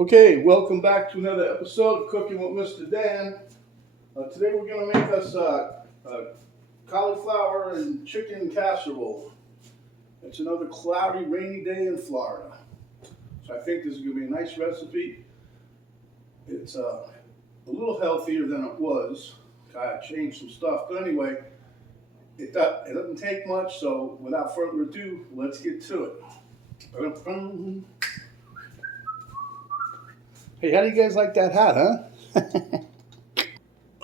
Okay, welcome back to another episode of Cooking with Mr. Dan. Today we're going to make us cauliflower and chicken casserole. It's another cloudy, rainy day in Florida. So I think this is going to be a nice recipe. It's a little healthier than it was. I changed some stuff, but anyway, it doesn't take much. So without further ado, let's get to it. Hey, how do you guys like that hat, huh?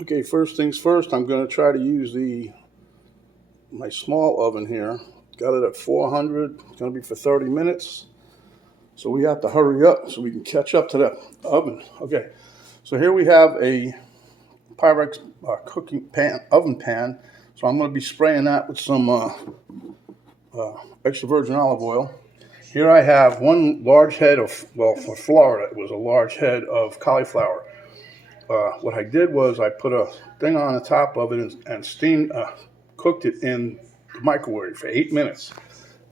Okay, first things first, I'm going to try to use my small oven here. Got it at 400. It's going to be for 30 minutes. So we have to hurry up so we can catch up to the oven. Okay, so here we have a Pyrex oven pan. So I'm going to be spraying that with some extra virgin olive oil. Here I have one large head of, well, for Florida, it was a large head of cauliflower. What I did was I put a thing on the top of it and cooked it in the microwave for 8 minutes.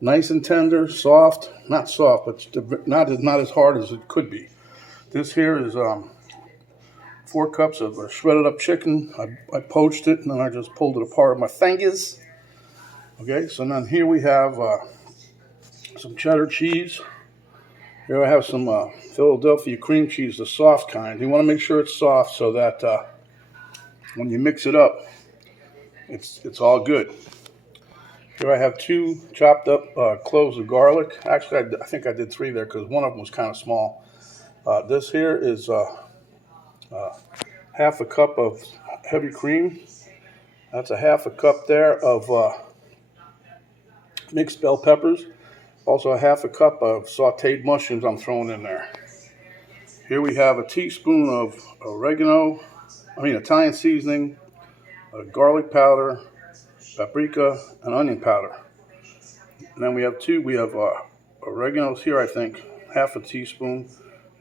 Nice and tender, soft, not soft, but not as hard as it could be. This here is 4 cups of shredded up chicken. I poached it and then I just pulled it apart with my fingers. Okay, so then here we have some cheddar cheese. Here I have some Philadelphia cream cheese, the soft kind. You want to make sure it's soft so that when you mix it up, it's all good. Here I have 2 chopped up cloves of garlic. Actually, I think I did 3 there because one of them was kind of small. This here is half a cup of heavy cream. That's a half a cup there of mixed bell peppers. Also a half a cup of sauteed mushrooms I'm throwing in there. Here we have a teaspoon of Italian seasoning, garlic powder, paprika, and onion powder. And then we have oreganos here, I think, half a teaspoon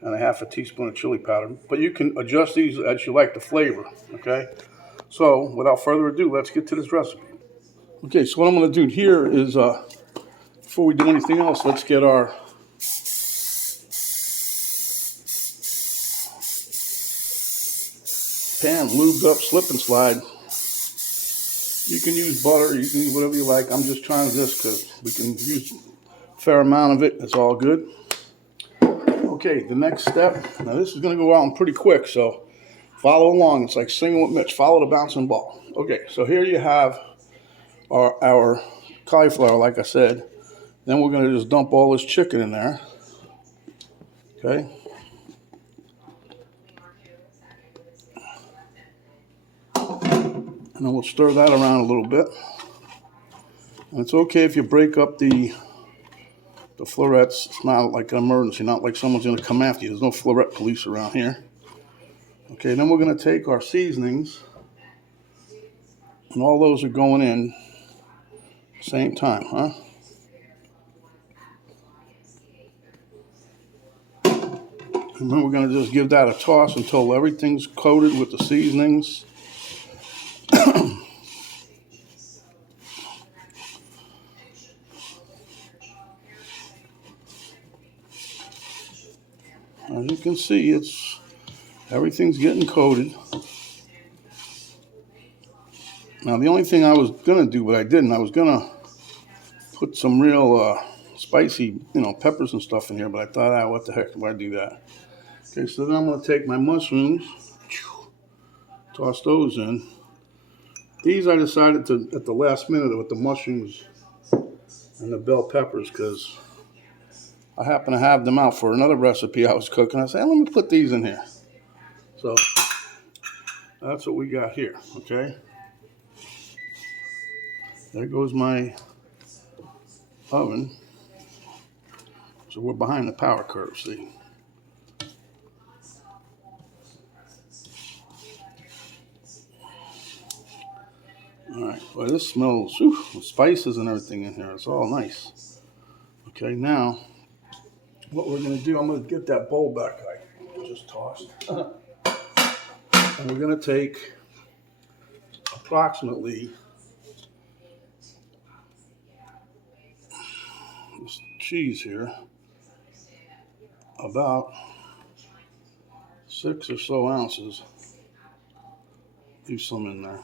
and a half a teaspoon of chili powder. But you can adjust these as you like the flavor, okay? So without further ado, let's get to this recipe. Okay, so what I'm going to do here is, before we do anything else, let's get our pan lubed up, slip and slide. You can use butter, you can use whatever you like. I'm just trying this because we can use a fair amount of it. It's all good. Okay, the next step. Now this is going to go out pretty quick, so follow along. It's like singing with Mitch. Follow the bouncing ball. Okay, so here you have our cauliflower, like I said. Then we're going to just dump all this chicken in there. Okay. And then we'll stir that around a little bit. And it's okay if you break up the florets. It's not like an emergency, not like someone's going to come after you. There's no floret police around here. Okay, then we're going to take our seasonings, and all those are going in same time, huh? And then we're going to just give that a toss until everything's coated with the seasonings. As you can see, everything's getting coated. Now the only thing I was going to do, but I didn't, I was going to put some real spicy, peppers and stuff in here, but I thought, what the heck, why do that? Okay, so then I'm going to take my mushrooms, toss those in. These I decided to, at the last minute, with the mushrooms and the bell peppers, because I happen to have them out for another recipe I was cooking. I said, let me put these in here. So that's what we got here, okay? There goes my oven. So we're behind the power curve, see? All right, well, this smells, with spices and everything in here. It's all nice. Okay, now, what we're gonna do, I'm gonna get that bowl back I just tossed. And we're gonna take approximately this cheese here, about 6 or so ounces. Leave some in there.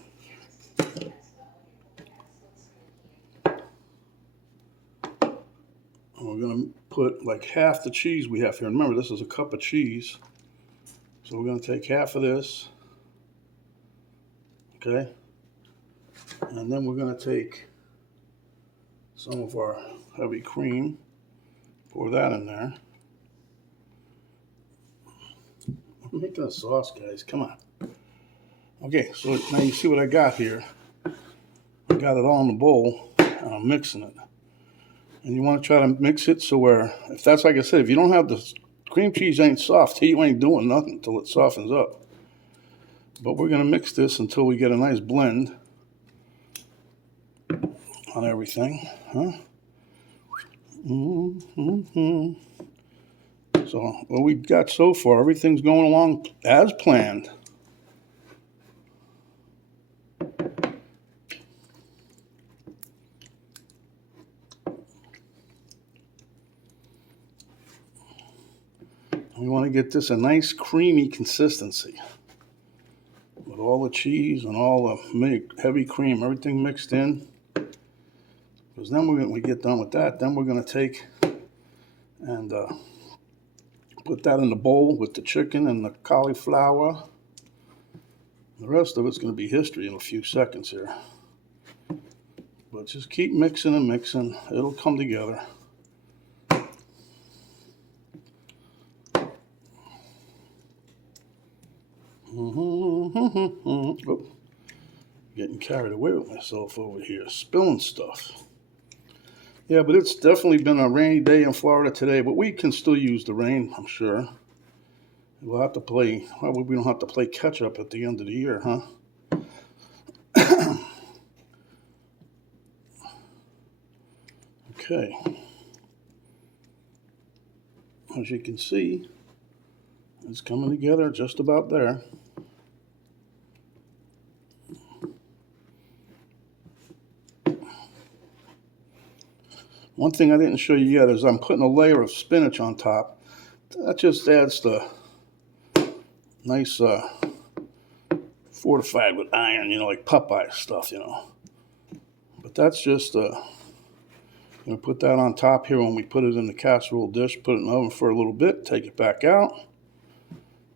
And we're going to put like half the cheese we have here. Remember, this is a cup of cheese. So we're going to take half of this. Okay. And then we're going to take some of our heavy cream. Pour that in there. I'm making a sauce, guys. Come on. Okay, so now you see what I got here. I got it all in the bowl, and I'm mixing it. And you want to try to mix it so where, if that's like I said, if you don't have the cream cheese ain't soft, you ain't doing nothing until it softens up. But we're going to mix this until we get a nice blend on everything. Huh? So what we got so far, everything's going along as planned. We want to get this a nice creamy consistency with all the cheese and all the heavy cream, everything mixed in. Because then when we get done with that, then we're going to take and put that in the bowl with the chicken and the cauliflower. The rest of it's going to be history in a few seconds here. But just keep mixing and mixing. It'll come together. Oh, getting carried away with myself over here, spilling stuff. Yeah, but it's definitely been a rainy day in Florida today, but we can still use the rain, I'm sure. We'll have to play, well, we don't have to play catch up at the end of the year, huh? Okay. As you can see, it's coming together just about there. One thing I didn't show you yet is I'm putting a layer of spinach on top. That just adds the nice fortified with iron, you know, like Popeye stuff, you know. But that's just, going to put that on top here when we put it in the casserole dish, put it in the oven for a little bit, take it back out.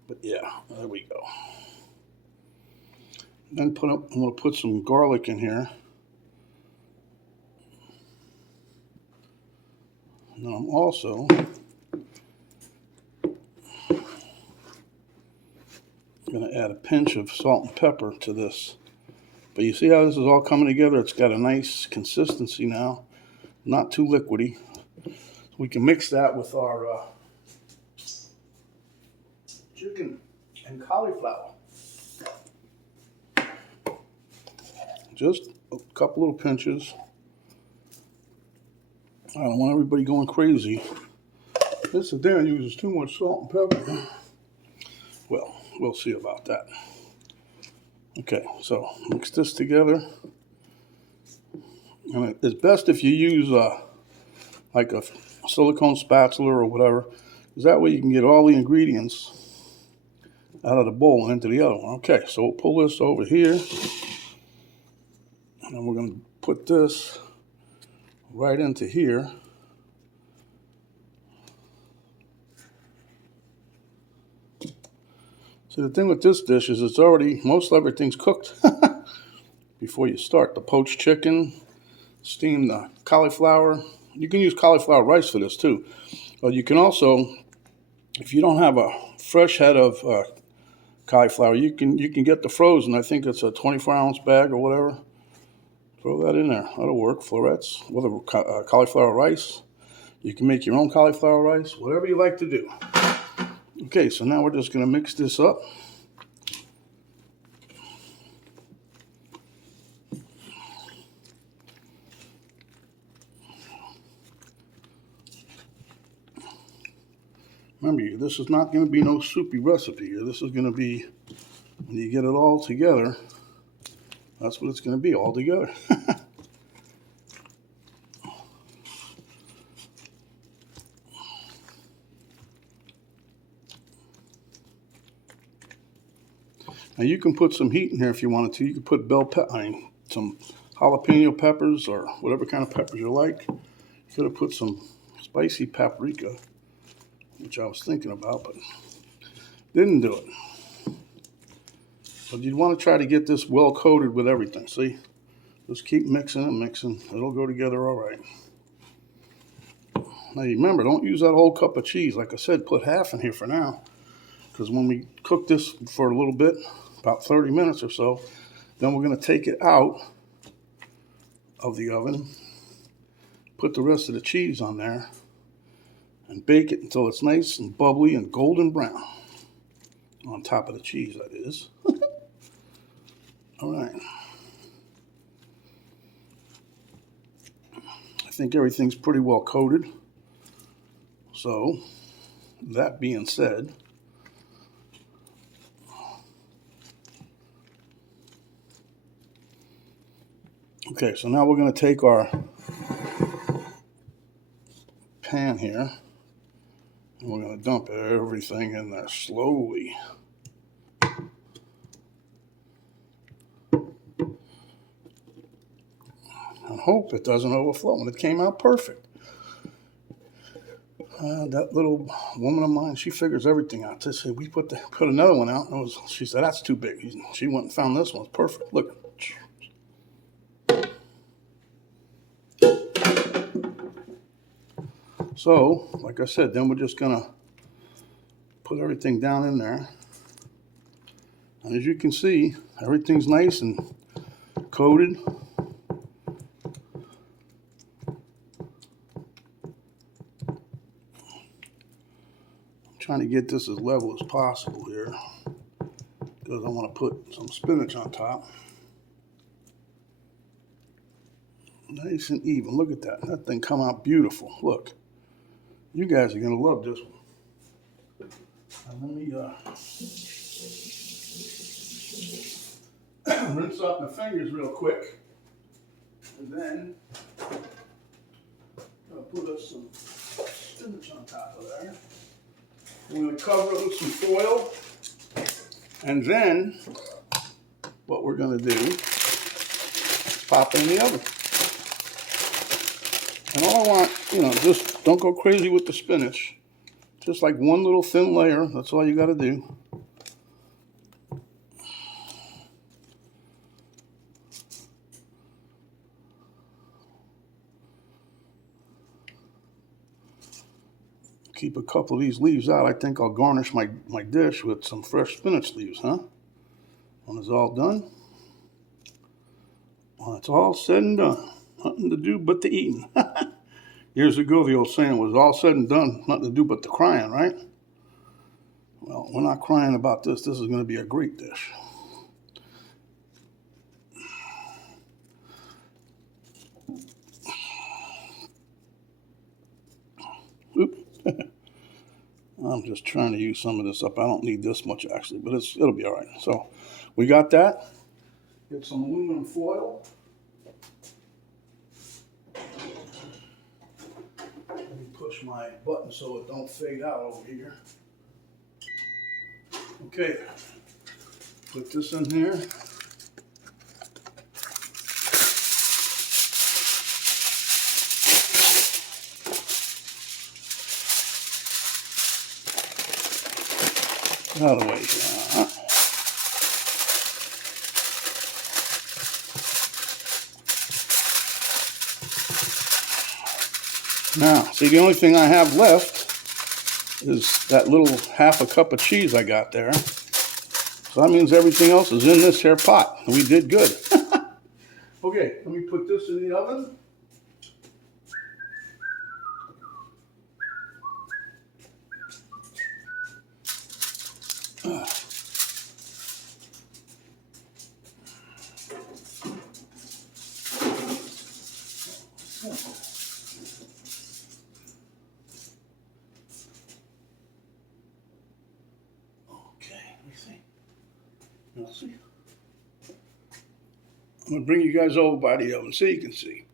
But yeah, there we go. Then I'm going to put some garlic in here. And I'm also going to add a pinch of salt and pepper to this. But you see how this is all coming together? It's got a nice consistency now, not too liquidy. We can mix that with our chicken and cauliflower. Just a couple little pinches. I don't want everybody going crazy. This Dan uses too much salt and pepper. Well, we'll see about that. Okay, so mix this together. And it's best if you use like a silicone spatula or whatever, because that way you can get all the ingredients out of the bowl and into the other one. Okay, so we'll pull this over here, and then we're going to put this right into here. See, the thing with this dish is it's already, most everything's cooked before you start. The poached chicken, steamed cauliflower. You can use cauliflower rice for this too. But you can also, if you don't have a fresh head of cauliflower, you can get the frozen. I think it's a 24-ounce bag or whatever. Throw that in there. That'll work. Florets with a cauliflower rice. You can make your own cauliflower rice, whatever you like to do. Okay, so now we're just going to mix this up. Remember, this is not going to be no soupy recipe here. This is going to be, when you get it all together, that's what it's going to be, all together. Now you can put some heat in here if you wanted to. You could put some jalapeno peppers or whatever kind of peppers you like. You could have put some spicy paprika, which I was thinking about, but didn't do it. But you'd want to try to get this well coated with everything. See? Just keep mixing and mixing. It'll go together all right. Now remember, don't use that whole cup of cheese. Like I said, put half in here for now. Because when we cook this for a little bit, about 30 minutes or so, then we're going to take it out of the oven, put the rest of the cheese on there, and bake it until it's nice and bubbly and golden brown. On top of the cheese, that is. All right. I think everything's pretty well coated. So, that being said, okay, so now we're going to take our pan here and we're going to dump everything in there slowly. And hope it doesn't overflow. And it came out perfect. That little woman of mine, she figures everything out. She said, we put another one out, and she said, that's too big. She went and found this one. It's perfect. Look. So, like I said, then we're just going to put everything down in there. And as you can see, everything's nice and coated. Trying to get this as level as possible here because I want to put some spinach on top. Nice and even. Look at that. That thing come out beautiful. Look. You guys are going to love this one. Now let me rinse off my fingers real quick. And then I'll put us some spinach on top of there. We're going to cover it with some foil, and then what we're going to do is pop it in the oven. And all I want, just don't go crazy with the spinach. Just like one little thin layer, that's all you got to do. Keep a couple of these leaves out. I think I'll garnish my dish with some fresh spinach leaves, huh? When it's all done. When it's all said and done, nothing to do but the eating. Years ago, the old saying was, all said and done, nothing to do but the crying, right? Well, we're not crying about this. This is going to be a great dish. Oop. I'm just trying to use some of this up. I don't need this much actually, but it'll be all right. So we got that. Get some aluminum foil. Let me push my button so it don't fade out over here. Okay, put this in here. Out of the way here. Now, see, the only thing I have left is that little half a cup of cheese I got there. So that means everything else is in this here pot. We did good. Okay, let me put this in the oven. Let's see. I'm going to bring you guys over by the oven so you can see.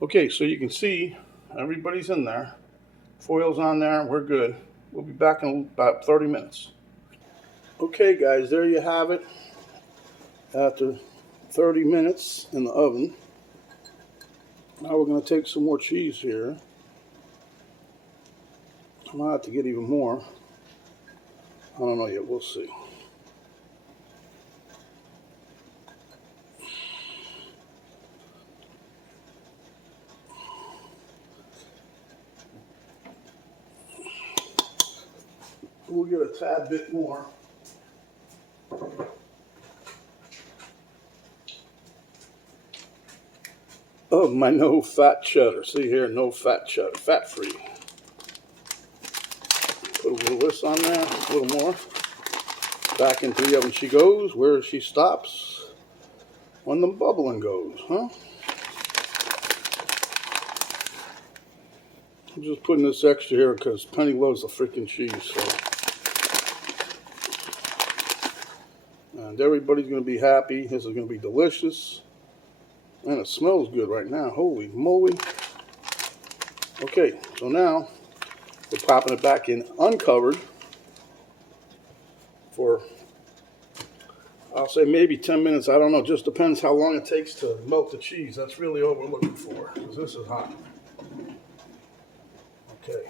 Okay, so you can see everybody's in there. Foil's on there. We're good. We'll be back in about 30 minutes. Okay, guys, there you have it. After 30 minutes in the oven. Now we're going to take some more cheese here. I might have to get even more. I don't know yet. We'll see. We'll get a tad bit more. Of my no-fat cheddar. See here, no-fat cheddar, fat-free. Put a little of this on there, a little more. Back into the oven she goes, where she stops when the bubbling goes, huh? I'm just putting this extra here because Penny loves the freaking cheese, so. And everybody's going to be happy. This is going to be delicious. Man, it smells good right now. Holy moly. Okay, so now we're popping it back in uncovered for, I'll say maybe 10 minutes. I don't know. Just depends how long it takes to melt the cheese. That's really all we're looking for, because this is hot. Okay.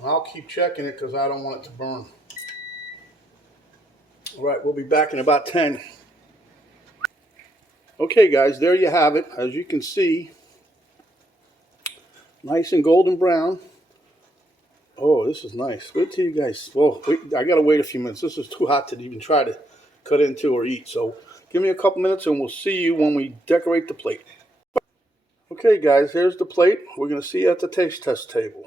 I'll keep checking it because I don't want it to burn. All right, we'll be back in about 10. Okay, guys, there you have it. As you can see, nice and golden brown. Oh, this is nice. Wait till you guys. Well, wait, I gotta wait a few minutes. This is too hot to even try to cut into or eat. So, give me a couple minutes, and we'll see you when we decorate the plate. Okay, guys, here's the plate. We're gonna see you at the taste test table.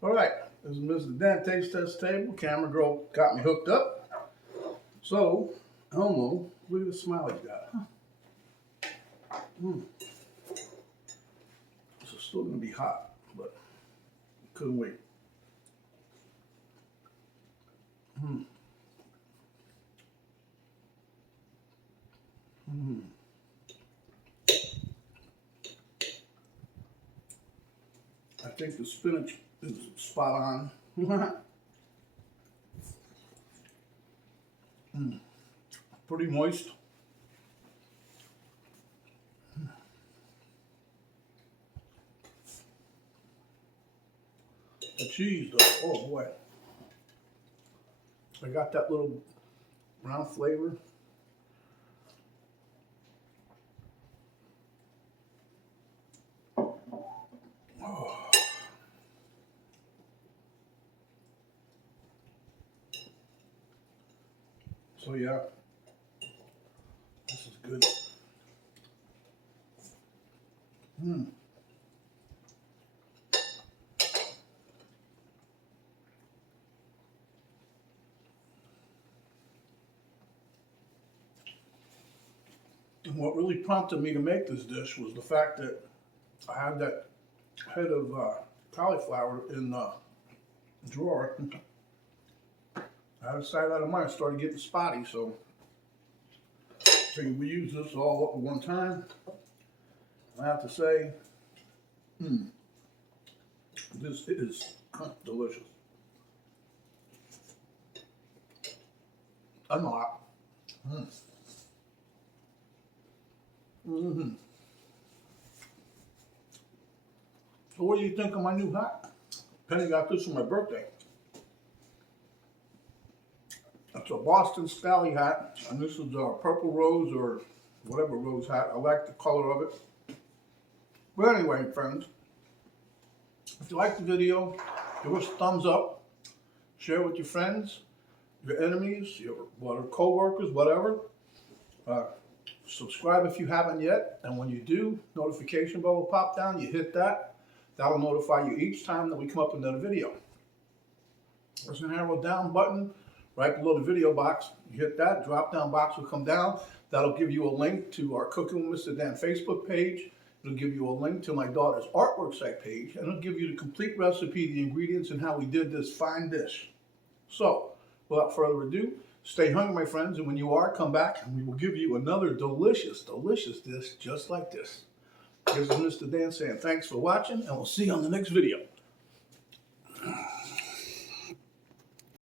All right, this is Mr. Dan taste test table. Camera girl got me hooked up. So, Elmo, look at the smile he's got. This is still gonna be hot, but couldn't wait. I think the spinach is spot on. Pretty moist. The cheese though, oh boy. I got that little brown flavor. So yeah, this is good. And what really prompted me to make this dish was the fact that I had that head of cauliflower in the drawer. I decided out of mind, I started getting spotty, so figured we use this all up at one time. I have to say, this is delicious. I'm not. So what do you think of my new hat? Penny got this for my birthday. It's a Boston Scally hat, and this is a purple rose or whatever rose hat. I like the color of it. But anyway, friends, if you like the video, give us a thumbs up, share with your friends, your enemies, your co-workers, whatever. Subscribe if you haven't yet, and when you do, notification bell will pop down. You hit that. That'll notify you each time that we come up with another video. There's an arrow down button right below the video box. You hit that, drop down box will come down. That'll give you a link to our Cooking with Mr. Dan Facebook page. It'll give you a link to my daughter's artwork site page, and it'll give you the complete recipe, the ingredients, and how we did this fine dish. So, without further ado, stay hungry, my friends, and when you are, come back and we will give you another delicious, delicious dish just like this. This is Mr. Dan saying thanks for watching, and we'll see you on the next video.